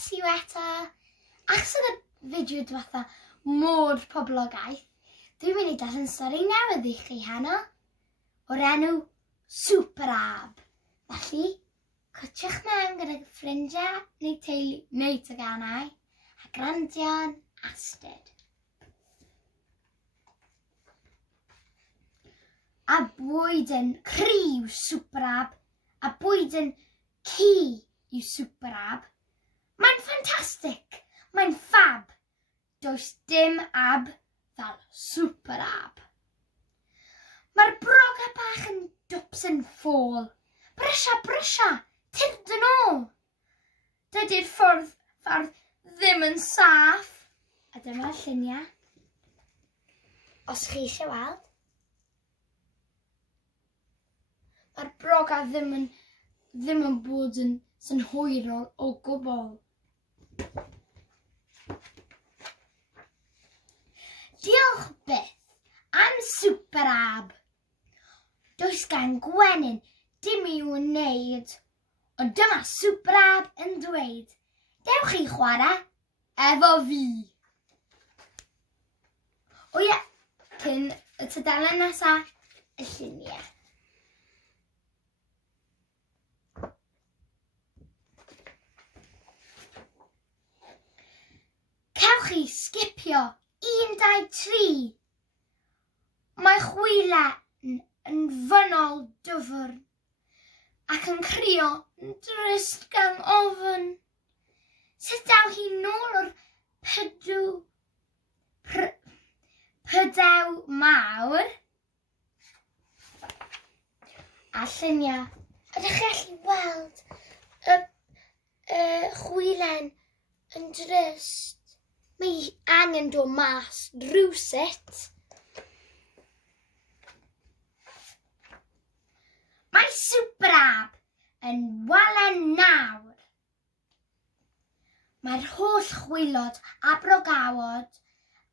see you eto. Achos yn y fideo diwetha mor poblogaidd, dwi'n mynd I darllen stori newydd I chi heno o'r enw SuperAb. Felly, cwtiwch mewn gyda ffrindiau neu teulu neu teganau a grandio'n astyd. Abwydyn cryf SuperAb. Abwydyn ci yw SuperAb. Mae'n ffantastig. Mae'n ffab. Does dim ab fel SuperAb. Mae'r broga bach yn dwps yn ffôl. Brysia, tyrd yn ôl. Dydy'r ffordd ddim yn saff. A dyma'r lluniau. Os chi eisiau weld. Mae'r broga ddim yn bod yn synhwyrol o gwbl. Diolch byth am SuperAb. Does gan gwenyn dim I wneud, ond dyma SuperAb yn dweud, dewch I chwarae efo fi. O ie, cyn y tudalen nesaf, y lluniau. Cewch chi sgipio 1, 2, 3. Mae chwilen yn fynol dyfr ac yn crio yn drist gan ofn. Sut daw hi nôl o'r pydew mawr? A lluniau, ydych chi gallu weld y chwilen yn drist? Mae angen dod mas rhywsut. Mae SuperAb yn walen nawr. Mae'r holl chwilod a brogawod,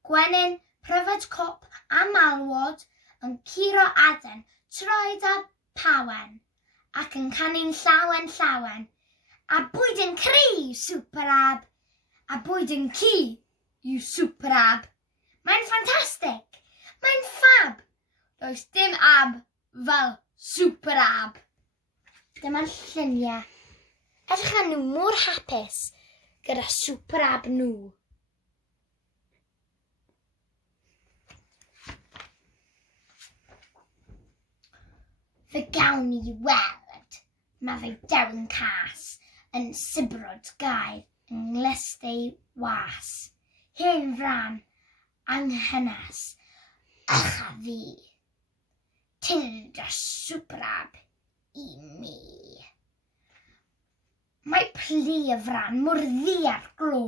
gwenyn, pryfed cop a malwod yn curo aden, troed a pawen ac yn canu'n llawen. Abwydyn cryf SuperAb. Abwydyn ci yw SuperAb. Mae'n ffantastig. Mae'n ffab. Does dim ab fel SuperAb. Dyma'r lluniau. Edrych nhw mor hapus gyda SuperAb nhw. Fe gawn ni weld mae fe dewyn cas yn sibrod gair yng nglystau was. Hen fran anghynas ycha fi. Tyrd a SuperAb I mi. Mae pli y fran mor ddi ar glo.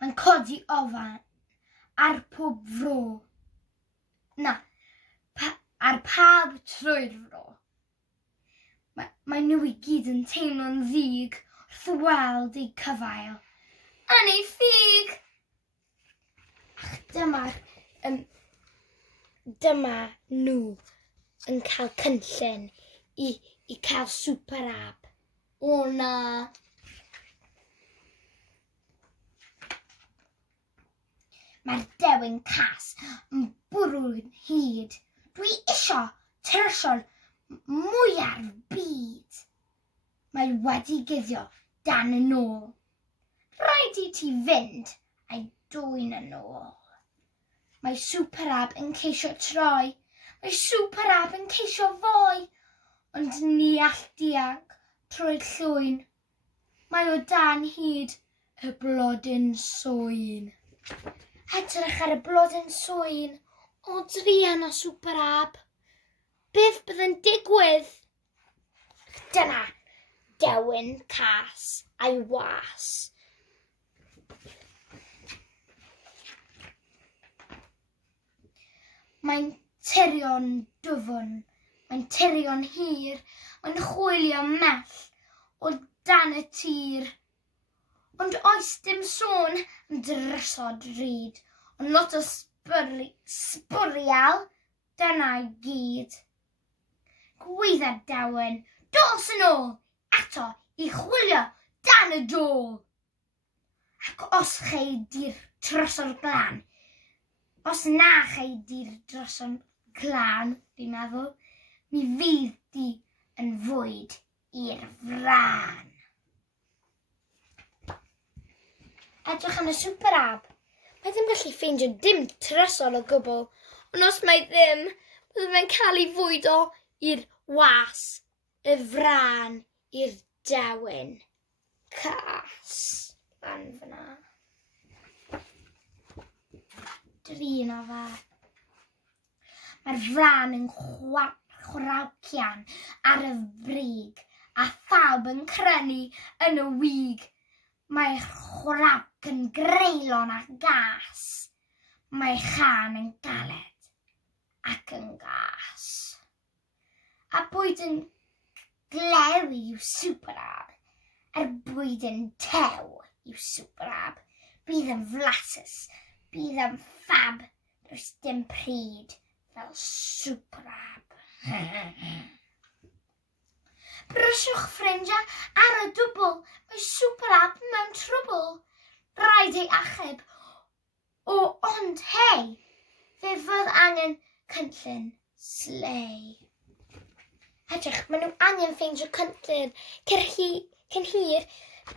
Mae'n codi ofan ar pob fro. Ar pawb trwy'r fro. Mae nhw I gyd yn teimlo'n ddig wrth weld eu cyfael. Yn ei ffug! Dyma nhw yn cael cynllun I cael SuperAb. O na! Mae'r dewyn cas yn bwrw'n hyd. Dwi isio tyrsiol mwyaf byd. Mae wedi guddio dan y nôl. Rhaid I ti fynd a'i dwyn yn ôl. Mae SuperAb yn ceisio troi. Mae SuperAb yn ceisio foi. Ond ni all diag trwy'r llwyn. Mae o dan hyd y blodyn swyn. Edrych ar y blodyn swyn. O drian o SuperAb. Beth byddai'n digwydd? Dyna dewyn cas a'i was. Mae'n tirio'n dwfn, mae'n tirio'n hir, mae'n chwilio mell o dan y tir. Ond oes dim sôn yn drysod ryd, ond lot o sbwriel, dyna'i gyd. Gwyddad dewyn, dos yn ôl, eto I chwilio dan y dôl. Ac os chei di'r trosor glân, os na chei di'r trosor glân, fi'n meddwl, mi fydd di yn fwyd i'r frân. Edrych am y SuperAb. Mae ddim gallu ffeindio dim trysor o gwbl, ond os mae ddim, bydd fe'n cael ei fwydo i'r was, y frân, i'r dewin. Cas. Lan fyna. Drin o fe. Mae'r frân yn chwrawcian ar y brig, a ffab yn crynu yn y wig. Mae chwrawc yn greulon a gas. Mae chan yn galed ac yn gas. Abwydyn glew yw SuperAb. Abwydyn tew yw SuperAb. Bydd yn flasus, bydd yn ffab, does dim pryd fel SuperAb. Bryswch ffrindiau ar y dwbl, mae SuperAb mewn trwbl. Rhaid ei achub. Ond hei, fe fydd angen cynllun slei. Edrych, maen nhw angen ffeindio cynllun cyn hir,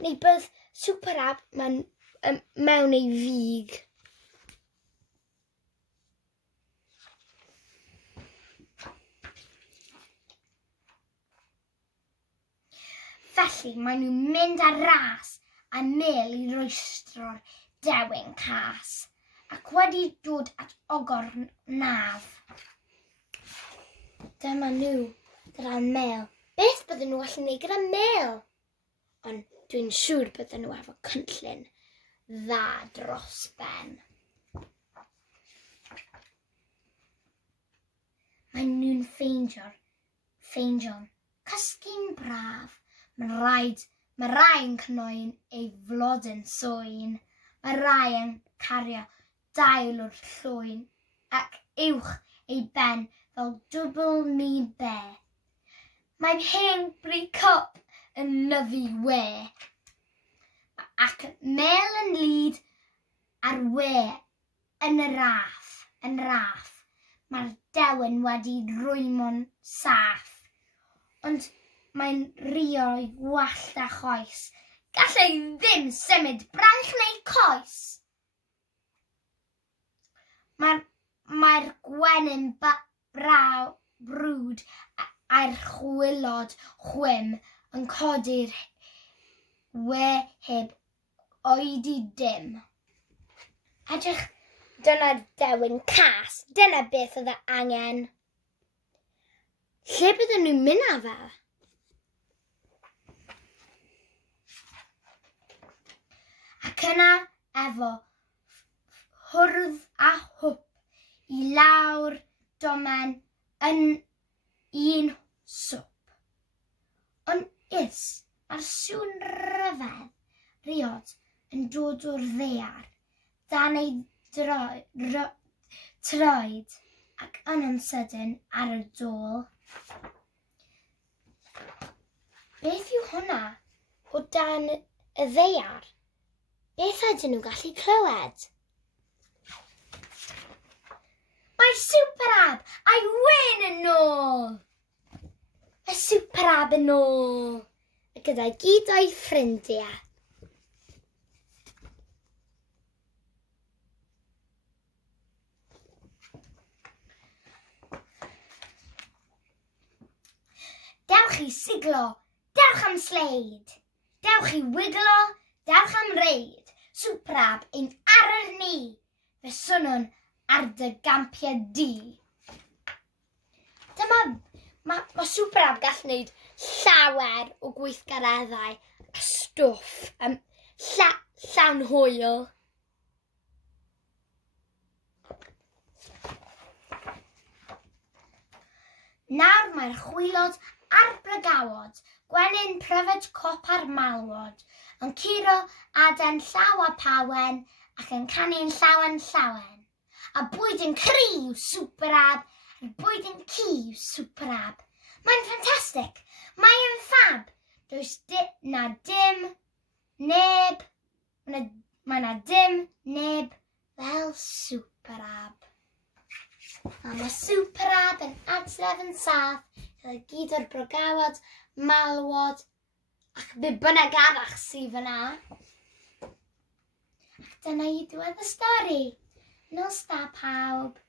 neu bydd SuperAb mewn ei fig. Felly, maen nhw'n mynd ar ras a mil i rwystro'r dewin cas, ac wedi dod at ogor naf. Dyma nhw gyda'r mel. Beth bydden nhw allan ei gyda mel? Ond dwi'n siŵr bydden nhw efo cynllun dda dros ben. Maen nhw'n ffeindio'n cysgu'n braf. Mae rai yn cnoi'n ei flodyn swyn. Mae rai yn cario dail o'r llwyn ac uwch ei ben fel dwbl mi be. Mae'n hen bri cop yn nyfu we. Ac mel yn lyd ar we yn y raff. Mae'r dewin wedi rwymo'n saff. Ond mae'n rio'i wallt a choes. Gallai ddim symud branch neu coes. Mae'r gwenyn brwd a'r chwilod chwym yn codi'r we heb oedi dim. Edrych, dyna'r dewin cas. Dyna beth oedd e angen. Lle bydden nhw'n mynd â fe? Ac yna efo hwrdd a hwp i lawr domen yn un swp. Ond mae'r sŵn ryfedd riod yn dod o'r ddaear, dan ei troed ac yn sydyn ar y dôl. Beth yw hwnna o dan y ddaear? Beth ydyn nhw gallu clywed? Mae SuperAb a'i wyn yn ôl! Mae SuperAb yn ôl, gyda gyd o'i ffrindiau. Dewch i siglo, dewch am sleid. Dewch i wiglo, dewch am reid. SuperAb ein arwyr ni, fe swnwn ar dy gampiau di. Mae SuperAb gall wneud llawer o gweithgareddau a stwff llawn hwyl. Nawr mae'r chwilod a'r brygawod, gwenyn pryfed cop ar malwod, yn curo aden llaw a pawen ac yn canu'n llawen. Abwydyn cry yw SuperAb, abwydyn ci yw SuperAb. Mae'n ffantastig, mae'n ffab, does na dim, neb, Mae yna dim neb fel SuperAb. Mae SuperAb yn adref yn saff, gyda gyd o'r brogawod, malwod, ac be bynnag arall sydd yna. Ac dyna i diwedd y stori. Nos da pawb.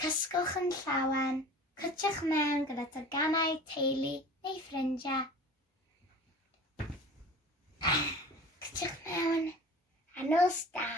Cysgwch yn llawen, cytwch mewn gyda teganau, teulu neu ffrindiau. Cytwch mewn a nos da.